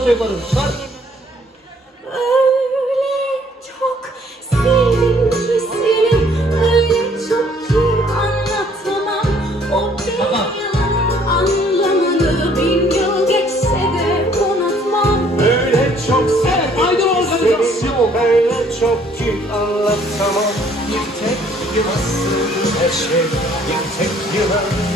orta yukarı. Sar. Öyle çok sevdim ki seni, öyle çok ki anlatamam. O bir yılın anlamını bin yıl geçse de unutmam. Öyle çok Evet, Aydın organizasyon. öyle çok ki anlatamam. Bir tek yılasın her şey, bir tek yılan.